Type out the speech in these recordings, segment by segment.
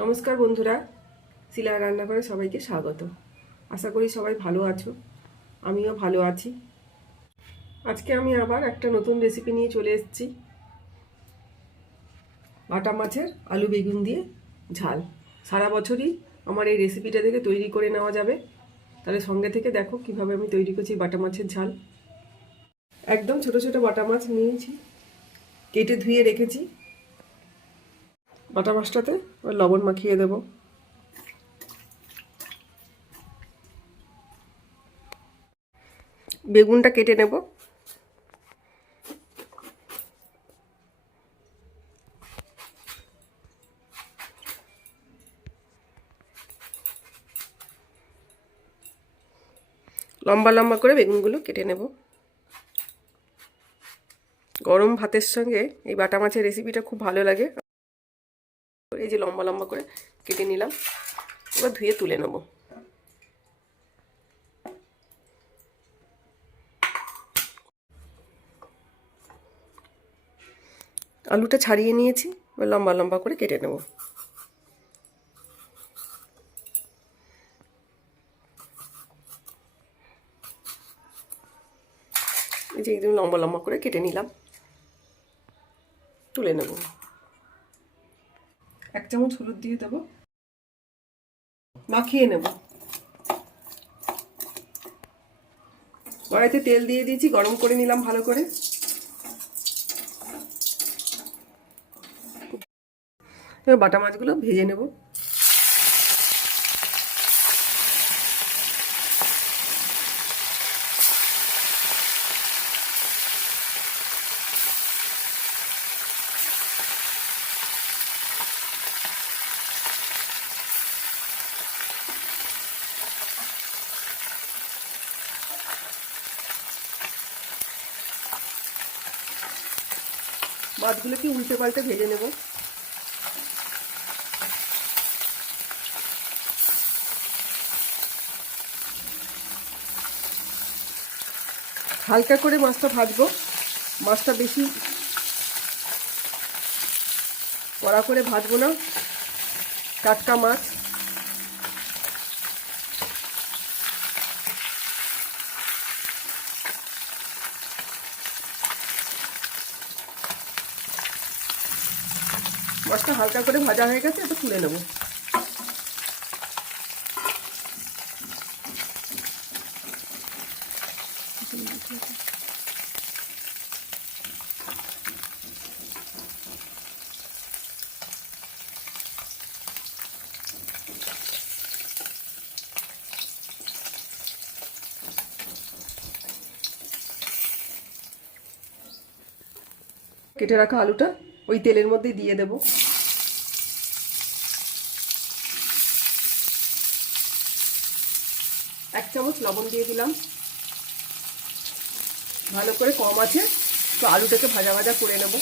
নমস্কার বন্ধুরা, শিলা রান্নাঘরে সবাইকে স্বাগত। আশা করি সবাই ভালো আছো, আমিও ভালো আছি। আজকে আমি আবার একটা নতুন রেসিপি নিয়ে চলে এসেছি। বাটা মাছের আলু বেগুন দিয়ে ঝাল। সারা বছরই আমার এই রেসিপিটা থেকে তৈরি করে নেওয়া যাবে। তাহলে সঙ্গে থেকে দেখো কীভাবে আমি তৈরি করছি বাটা মাছের ঝাল। একদম ছোট ছোট বাটা মাছ নিয়েছি, কেটে ধুয়ে রেখেছি। বাটা মাছটাতে লবণ মাখিয়ে দেব। বেগুনটা কেটে নেব। লম্বা লম্বা করে বেগুনগুলো কেটে নেব। গরম ভাতের সঙ্গে এই বাটা মাছের রেসিপিটা খুব ভালো লাগে। যে লম্বা লম্বা করে কেটে নিলাম, এবার ধুয়ে তুলে নেব। আলুটা ছাড়িয়ে নিয়েছি, এবার লম্বা লম্বা করে কেটে নেব। এই যে একদম লম্বা লম্বা করে কেটে নিলাম, তুলে নেব। এক চামচ হলুদ দিয়ে দেবো। মাখিয়ে নেব। কড়াইতে তেল দিয়ে দিয়েছি, গরম করে নিলাম ভালো করে। বাটা মাছগুলো ভেজে নেব। মাছগুলোকে উল্টে পাল্টে ভেজে নেব? হালকা করে মাছটা ভাজবো। মাছটা বেশি কড়া করে ভাজবো না। টাটকা মাছ। মাছটা হালকা করে ভাজা হয়ে গেছে এটা তুলে নেব। কেটে রাখা আলুটা ওই তেলের মধ্যে দিয়ে দেবো। এক চামচ লবণ দিয়ে দিলাম। ভালো করে কম আছে, তো আলুটাকে ভাজা ভাজা করে নেব।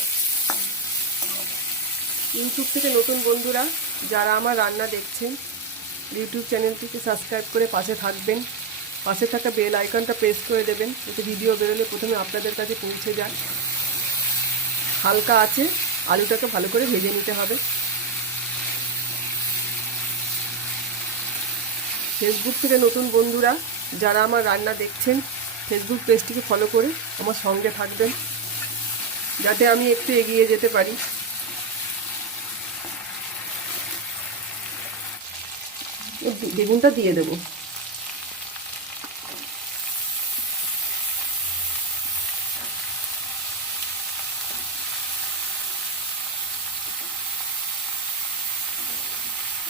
ইউটিউব থেকে নতুন বন্ধুরা, যারা আমার রান্না দেখছেন, ইউটিউব চ্যানেলটিকে সাবস্ক্রাইব করে পাশে থাকবেন। পাশে থাকা বেল আইকনটা প্রেস করে দেবেন, যাতে ভিডিও বেরোলে প্রথমে আপনাদের কাছে পৌঁছে যায়। হালকা আছে আলুটাকে ভালো করে ভেজে নিতে হবে। ফেসবুক থেকে নতুন বন্ধুরা, যারা আমার রান্না দেখছেন ফেসবুক পেজটিকে ফলো করে আমার সঙ্গে থাকবেন, যাতে আমি একটু এগিয়ে যেতে পারি। বেগুনটা দিয়ে দেবো।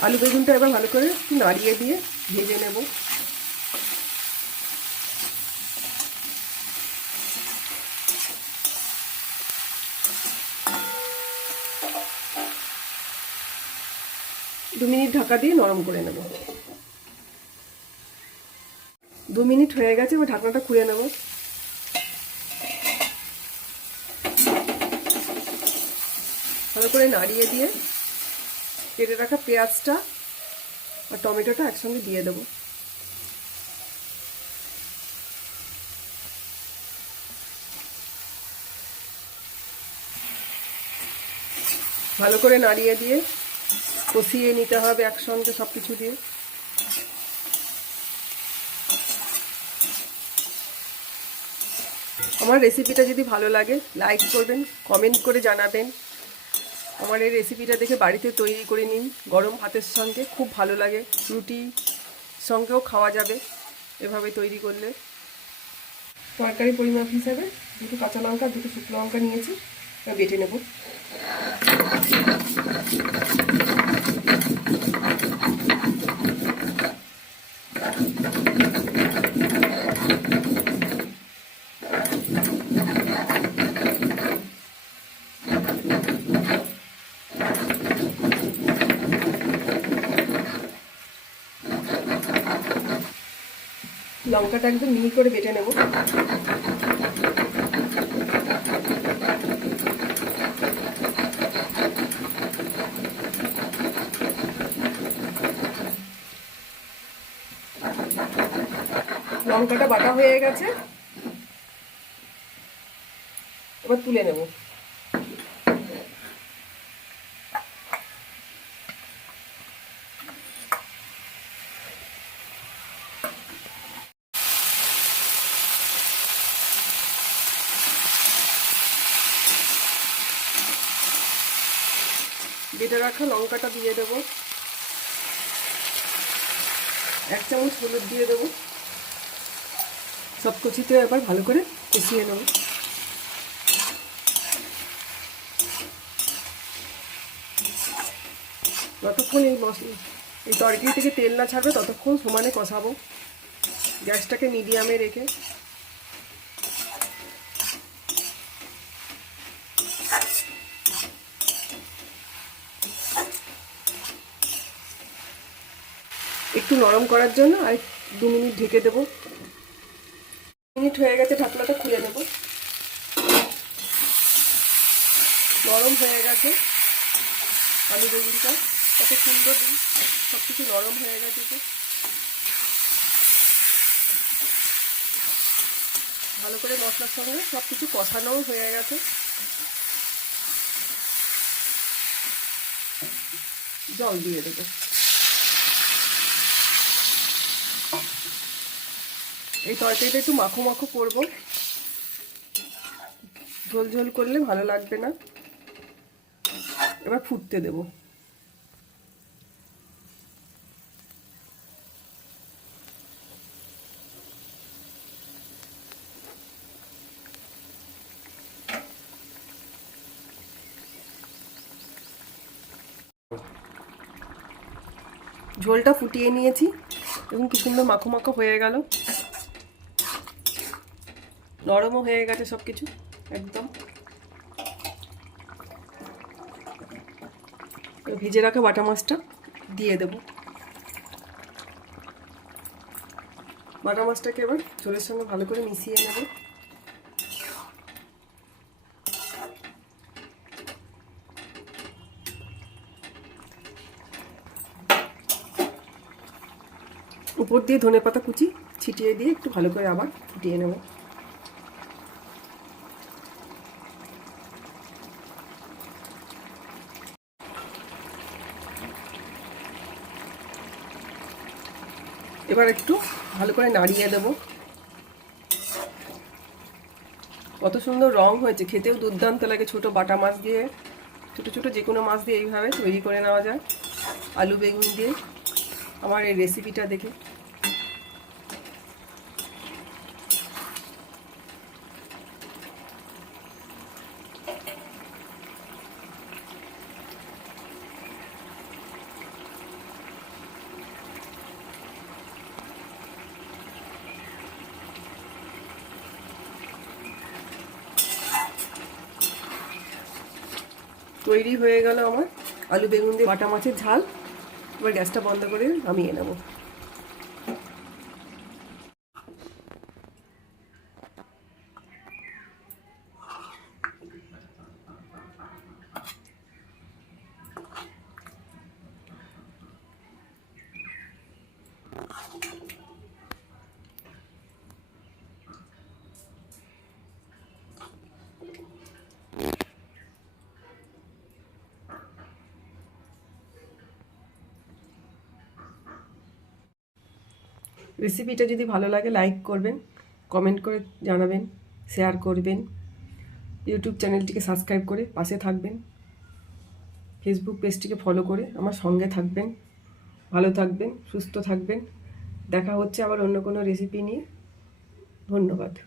আলু বেগুনটা এবার ভালো করে নাড়িয়ে দিয়ে ভেজে নেব। দু মিনিট ঢাকা দিয়ে নরম করে নেব। দু মিনিট হয়ে গেছে, এবার ঢাকনাটা খুলে নেব। ভালো করে নাড়িয়ে দিয়ে কেটে রাখা পেঁয়াজটা আর টমেটোটা একসঙ্গে দিয়ে দেবো। ভালো করে নাড়িয়ে দিয়ে কষিয়ে নিতে হবে একসঙ্গে সব কিছু দিয়ে। আমার রেসিপিটা যদি ভালো লাগে লাইক করবেন কমেন্ট করে জানাবেন। আমার এই রেসিপিটা দেখে বাড়িতে তৈরি করে নিন। গরম ভাতের সঙ্গে খুব ভালো লাগে। রুটি সঙ্গেও খাওয়া যাবে এভাবে তৈরি করলে। তরকারি পরিমাপ হিসাবে দুটো কাঁচা লঙ্কা, দুটো শুকনো লঙ্কা নিয়েছি। বেটে নেব। লঙ্কাটা একদম মিহি করে বেটে নেব। লঙ্কাটা বাটা হয়ে গেছে। এবার তুলে নেব। বেটে রাখা লঙ্কাটা দিয়ে দেবো। এক চামচ হলুদ দিয়ে দেবো। সব কচিতে এবার ভালো করে কষিয়ে নেব। যতক্ষণ এই মশলা এই তরকারি থেকে তেল না ছাড়বে, ততক্ষণ সমানে কষাবো। গ্যাসটাকে মিডিয়ামে রেখে একটু নরম করার জন্য আর দু মিনিট ঢেকে দেবো। মিনিট হয়ে গেছে, ঢাকনাটা খুলে নেব। নরম হয়ে গেছে আলু বেগুনটা। কত সুন্দর দিন সব কিছু নরম হয়ে গেছে তো। ভালো করে মশলার সঙ্গে সব কিছু কষানোও হয়ে গেছে। জল দিয়ে দেবো। এই তরকারিটা একটু মাখো মাখো করব। ঝোল ঝোল করলে ভালো লাগবে না। এবার ফুটতে দেব। ঝোলটা ফুটিয়ে নিয়েছি, এবং কি সুন্দর মাখো মাখো হয়ে গেল। নরমও হয়ে গেছে সব কিছু একদম ভিজে রাখা বাটা মাছটা দিয়ে দেব। বাটা মাছটাকে এবার ঝোলের সঙ্গে ভালো করে মিশিয়ে নেব। উপর দিয়ে ধনে পাতা কুচি ছিটিয়ে দিয়ে একটু ভালো করে আবার ফুটিয়ে নেব। এবার একটু ভালো করে নাড়িয়ে দেব। কত সুন্দর রং হয়েছে। খেতেও দুর্দান্ত লাগে ছোট বাটা মাছ দিয়ে। ছোট ছোট যে কোনো মাছ দিয়ে এইভাবে তৈরি করে নেওয়া যায়। আলু, বেগুন দিয়ে। আমার এই রেসিপিটা দেখে। তৈরি হয়ে গেল আমার। আলু, বেগুন দিয়ে বাটা মাছের ঝাল। এবার গ্যাসটা বন্ধ করে নামিয়ে নেব। রেসিপিটা যদি ভালো লাগে লাইক করবেন কমেন্ট করে জানাবেন শেয়ার করবেন। ইউটিউব চ্যানেলটিকে সাবস্ক্রাইব করে পাশে থাকবেন। ফেসবুক পেজটিকে ফলো করে আমার সঙ্গে থাকবেন। ভালো থাকবেন, সুস্থ থাকবেন। দেখা হচ্ছে আবার অন্য কোনো রেসিপি নিয়ে। ধন্যবাদ।